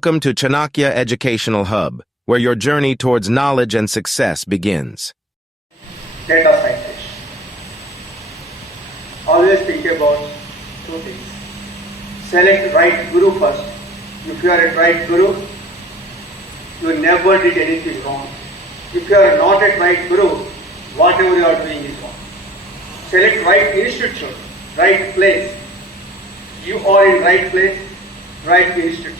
Welcome to Chanakya Educational Hub, where your journey towards knowledge and success begins. Data scientist. Always think about two things. Select right guru first. If you are a right guru, you never did anything wrong. If you are not a right guru, whatever you are doing is wrong. Select right institute, right place. You are in right place, right institute.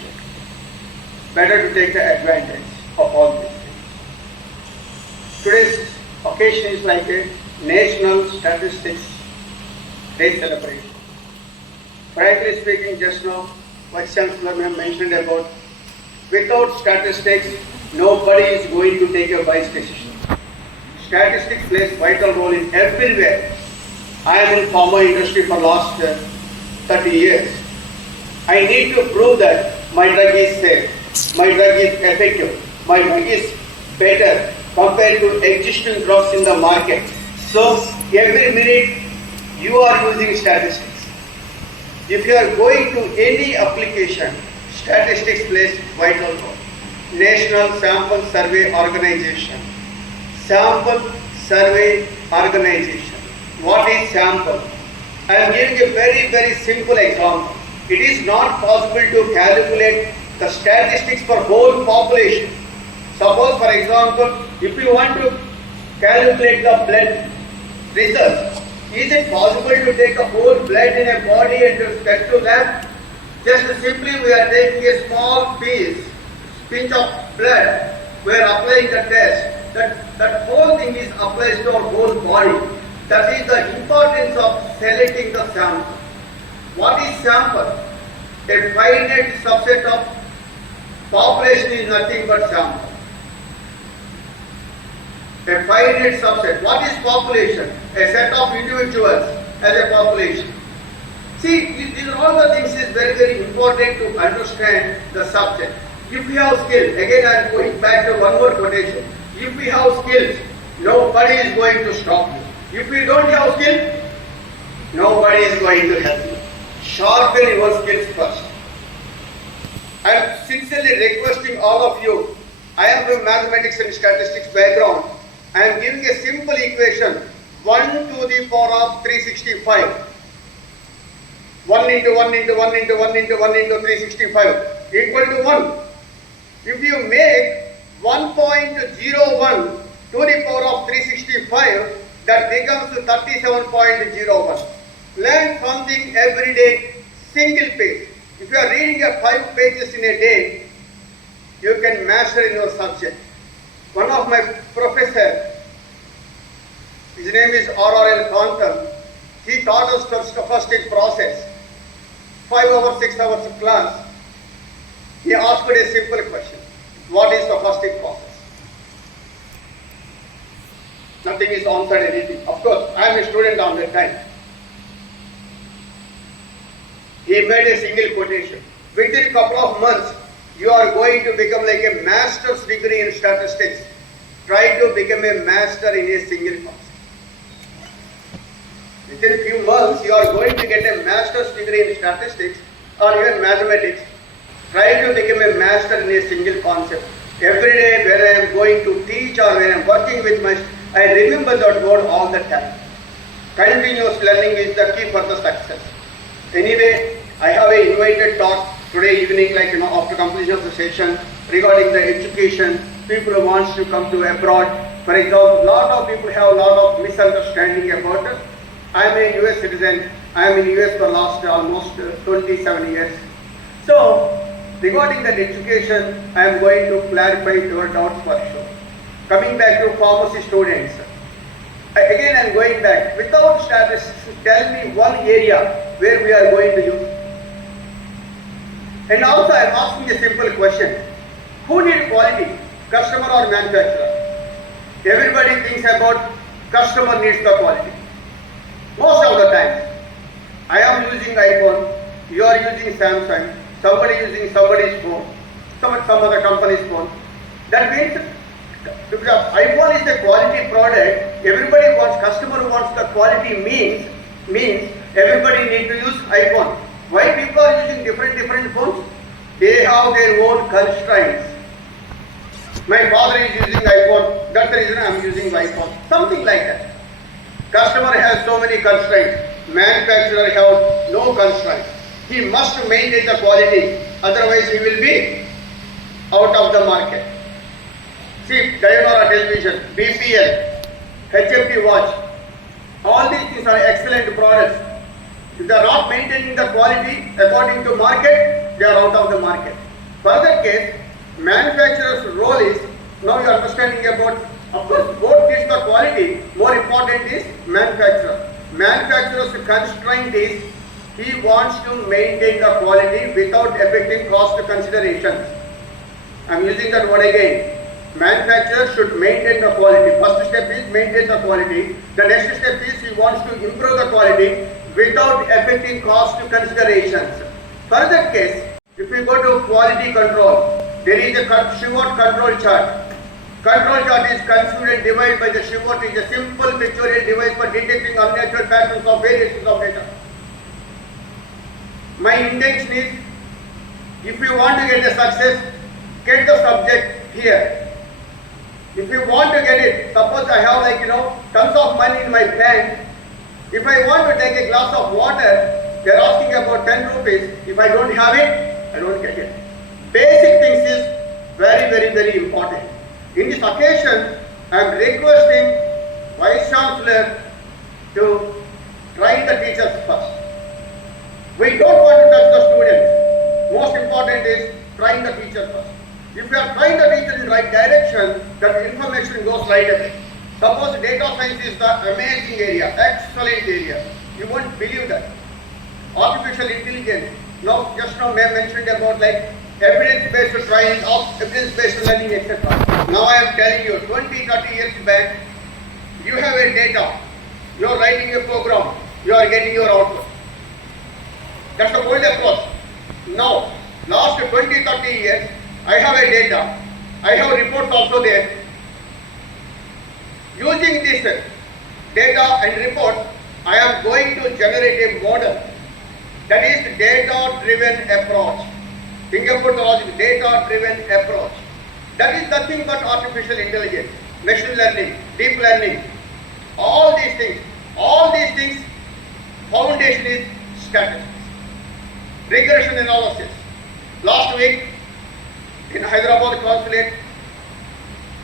Better to take the advantage of all these things. Today's occasion is like a National Statistics Day celebration. Frankly speaking, just now, Vice Chancellor mentioned about without statistics, nobody is going to take a wise decision. Statistics plays vital role in everywhere. I am in pharma industry for last 30 years. I need to prove that my drug is safe, my drug is effective, my drug is better compared to existing drugs in the market. So every minute you are using statistics. If you are going to any application, statistics plays vital role. National Sample Survey Organization. Sample Survey Organization. What is sample? I am giving a very simple example. It is not possible to calculate the statistics for whole population. Suppose, for example, if you want to calculate the blood results, is it possible to take a whole blood in a body and to get to that? Just simply we are taking a small pinch of blood, we are applying the test. That whole thing is applied to our whole body. That is the importance of selecting the sample. What is sample? A finite subset of population is nothing but sample. A finite subset. What is population? A set of individuals as a population. See, these are all the things is very important to understand the subject. If we have skills, again I am going back to one more quotation. If we have skills, nobody is going to stop you. If we don't have skills, nobody is going to help you. Sharpen your skills first. I am sincerely requesting all of you. I am from mathematics and statistics background. I am giving a simple equation. 1 to the power of 365. 1 into 1 into 1 into 1 into 1 into 365 equal to 1. If you make 1.01 to the power of 365, that becomes 37.01. Learn something every day, single page. If you are reading 5 pages in a day, you can master in your subject. One of my professors, his name is R.R.L. Kantam, he taught us first in process. 5 hours, 6 hours of class. He asked a simple question. What is the first in process? Nothing is answered anything. Of course, I am a student on that time. He made a single quotation. Within a couple of months, you are going to become like a master's degree in statistics. Try to become a master in a single concept. Within a few months, you are going to get a master's degree in statistics or even mathematics. Try to become a master in a single concept. Every day when I am going to teach or when I am working with my I remember that word all the time. Continuous learning is the key for the success. Anyway, I have an invited talk today evening, like after completion of the session, regarding the education. People who want to come to abroad. For example, lot of people have a lot of misunderstanding about it. I am a US citizen. I am in US for last almost 27 years. So, regarding that education, I am going to clarify your doubts for sure. Coming back to pharmacy students, again I am going back. Without statistics, tell me one area where we are going to use. And also I am asking a simple question. Who needs quality? Customer or manufacturer? Everybody thinks about customer needs the quality. Most of the time. I am using iPhone, you are using Samsung, somebody using somebody's phone, some other company's phone. That means because iPhone is a quality product, everybody wants, customer wants the quality means everybody need to use iPhone. Why people are using different phones? They have their own constraints. My father is using iPhone, that's the reason I am using iPhone. Something like that. Customer has so many constraints. Manufacturer have no constraints. He must maintain the quality, otherwise he will be out of the market. See, Dianora television, BPL, HFT watch, all these things are excellent products. If they are not maintaining the quality according to market, they are out of the market. Further case, manufacturer's role is, now you are understanding about, of course, both is the quality, more important is manufacturer. Manufacturer's constraint is, he wants to maintain the quality without affecting cost considerations. I am using that word again. Manufacturer should maintain the quality. First step is maintain the quality. The next step is he wants to improve the quality without affecting cost considerations. Further case, if we go to quality control, there is a Shewhart control chart. Control chart is consumed and divided by the Shewhart. It is a simple pictorial device for detecting unnatural patterns of variations of data. My intention is, if you want to get a success, get the subject here. If you want to get it, suppose I have tons of money in my bank. If I want to take a glass of water, they are asking about 10 rupees. If I don't have it, I don't get it. Basic things is very important. In this occasion, I am requesting Vice Chancellor to train the teachers first. We don't want to touch the students. Most important is train the teacher first. If you are trying the teacher in the right direction, that information goes right away. Suppose data science is the amazing area, excellent area. You won't believe that. Artificial intelligence. Now, just now I mentioned about evidence-based training, evidence-based learning, etc. Now I am telling you, 20-30 years back, you have a data. You are writing a program. You are getting your output. That's the old approach. Now, last 20-30 years, I have a data. I have reports also there. Using this data and report, I am going to generate a model. That is data-driven approach. Think about the logic, data-driven approach. That is nothing but artificial intelligence, machine learning, deep learning, all these things. All these things, foundation is statistics. Regression analysis. Last week, in Hyderabad consulate,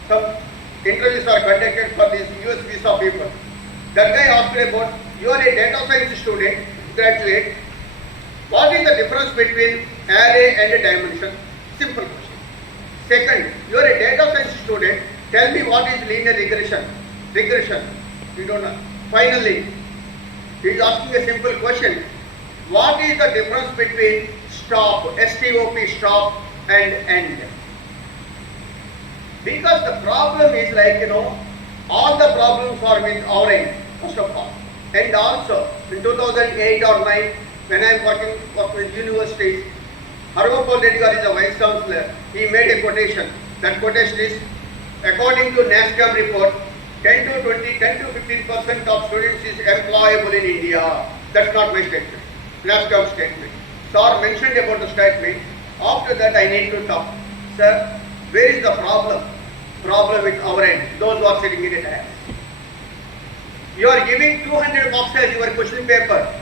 some interviews are conducted for these US visa people. That guy asked me about, you are a data science student, graduate, what is the difference between array and a dimension? Simple question. Second, you are a data science student, tell me what is linear regression? Regression, you don't know. Finally, he is asking a simple question. What is the difference between stop, S-T-O-P, stop, and end? Because the problem is all the problems are with our end, first of all. And also, in 2008 or 9, when I am working with universities, Hargopal Reddy is the Vice Chancellor. He made a quotation. That quotation is, according to NASCAM report, 10 to 15% of students is employable in India. That's not my statement. NASCAM statement. Sir mentioned about the statement. After that, I need to talk. Sir, where is the problem? Problem with our end, those who are sitting in it. You are giving 200 marks as your question paper.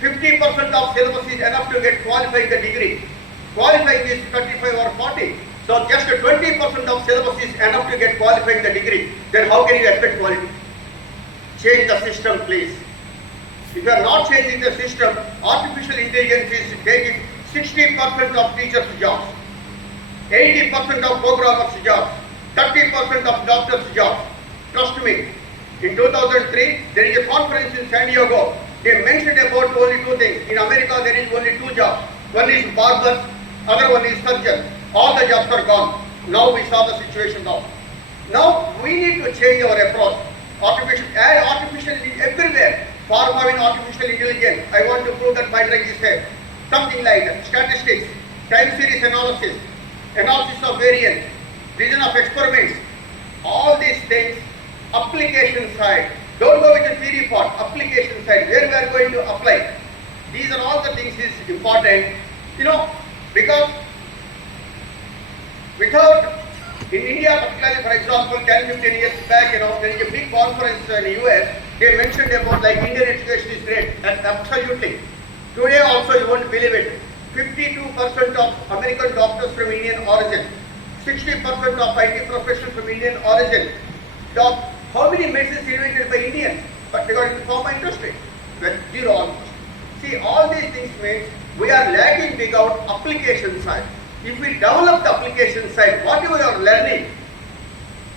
50% of syllabus is enough to get qualifying the degree. Qualifying is 35 or 40. So just 20% of syllabus is enough to get qualifying the degree. Then how can you expect quality? Change the system, please. If you are not changing the system, artificial intelligence is taking 60% of teachers' jobs, 80% of programmers' jobs, 30% of doctors' jobs. Trust me. In 2003, there is a conference in San Diego. They mentioned about only two things. In America, there is only two jobs. One is barber, other one is surgeon. All the jobs are gone. Now we saw the situation now. Now we need to change our approach. Artificial everywhere. Pharma in artificial intelligence. I want to prove that my drug is safe. Something like that. Statistics, time series analysis, analysis of variance, reason of experiments. All these things, application side. Don't go with the theory part. Application side, where we are going to apply. These are all the things is important. Because Without, in India particularly, for example, 10-15 years back, there is a big conference in the US, they mentioned about like Indian education is great, and absolutely. Today also you won't believe it, 52% of American doctors from Indian origin, 60% of IT professionals from Indian origin. How many medicines invented by Indians? But they got into pharma industry. Well, zero almost. See, all these things means we are lagging big out application side. If we develop the application side, whatever you are learning,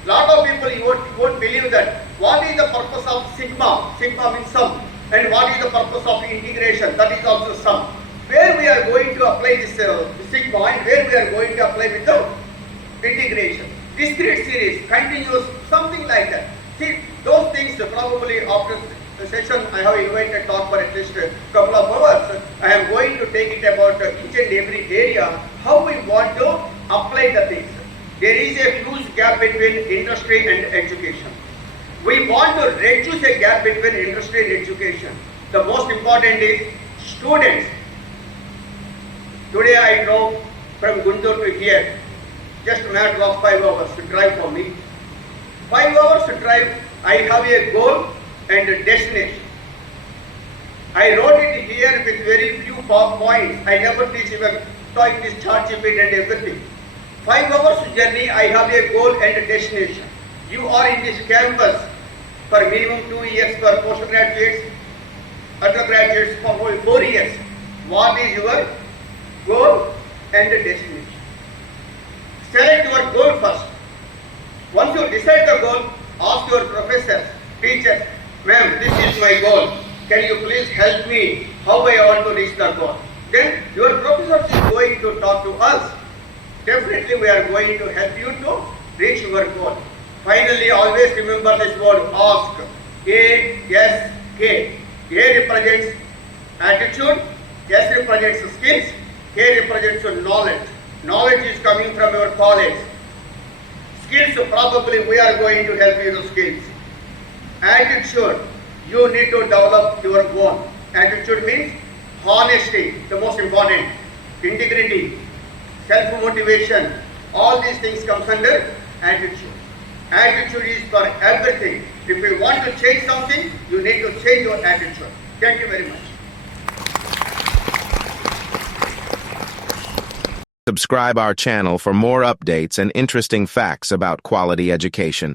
lot of people you won't believe that. What is the purpose of sigma? Sigma means sum. And what is the purpose of integration? That is also sum. Where we are going to apply this sigma and where we are going to apply with the integration. Discrete series, continuous, something like that. See, those things probably after the session I have invited talk for at least a couple of hours. I am going to take it about each and every area, how we want to apply the things. There is a huge gap between industry and education. We want to reduce a gap between industry and education. The most important is students. Today I drove from Guntur to here, just a matter of 5 hours to drive for me. 5 hours to drive, I have a goal and a destination. I wrote it here with very few points. I never teach even talk this chart and everything. 5 hours journey, I have a goal and a destination. You are in this campus for minimum 2 years for postgraduates, undergraduates for 4 years. What is your goal and a destination? Select your goal first. Once you decide the goal, ask your professors, teachers, ma'am, this is my goal. Can you please help me how I want to reach the goal? Then your professors is going to talk to us. Definitely we are going to help you to reach your goal. Finally, always remember this word, ask. A-S-K. A represents attitude, S represents skills, K represents knowledge. Knowledge is coming from your college. Skills, probably we are going to help you to skills. Attitude, you need to develop your own. Attitude means honesty, the most important. Integrity, self-motivation, all these things comes under attitude. Attitude is for everything. If you want to change something, you need to change your attitude. Thank you very much. Subscribe our channel for more updates and interesting facts about quality education.